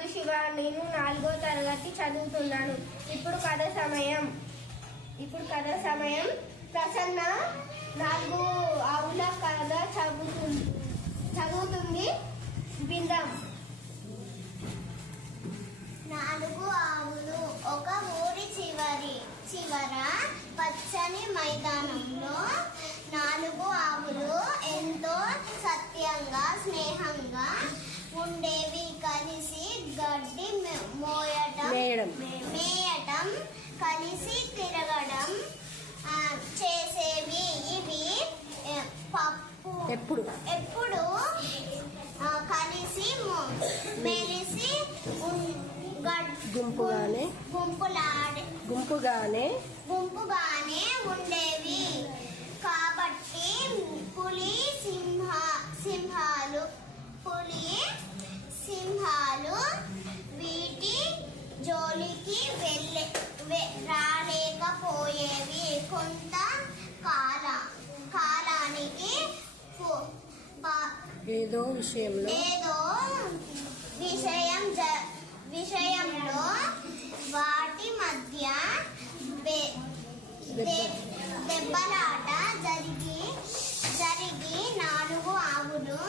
కాదు శివ, నేను 4వ తరగతి చదువుతున్నాను. ఇప్పుడు కథ సమయం. ప్రసన్న 4 ఆవుల కథ చదువుతుంది. విందాం. 4 ఆవులు. ఒక ఊరి చివర పచ్చని మైదానంలో 4 ఆవులు ఎంతో సత్యంగా, స్నేహంగా ఉండేవి. కలిసి గడ్డి మేయటం, కలిసి తిరగడం చేసేవి. ఇవి ఎప్పుడు కలిసి మెలిసి గుంపుగానే ఉండేవి. కాబట్టి పులి సింహాలు వీటి జోలికి రాలేకపోయేవి. కొంత కాలానికి ఏదో విషయంలో వాటి మధ్య దెబ్బలాట జరిగి 4 ఆవులు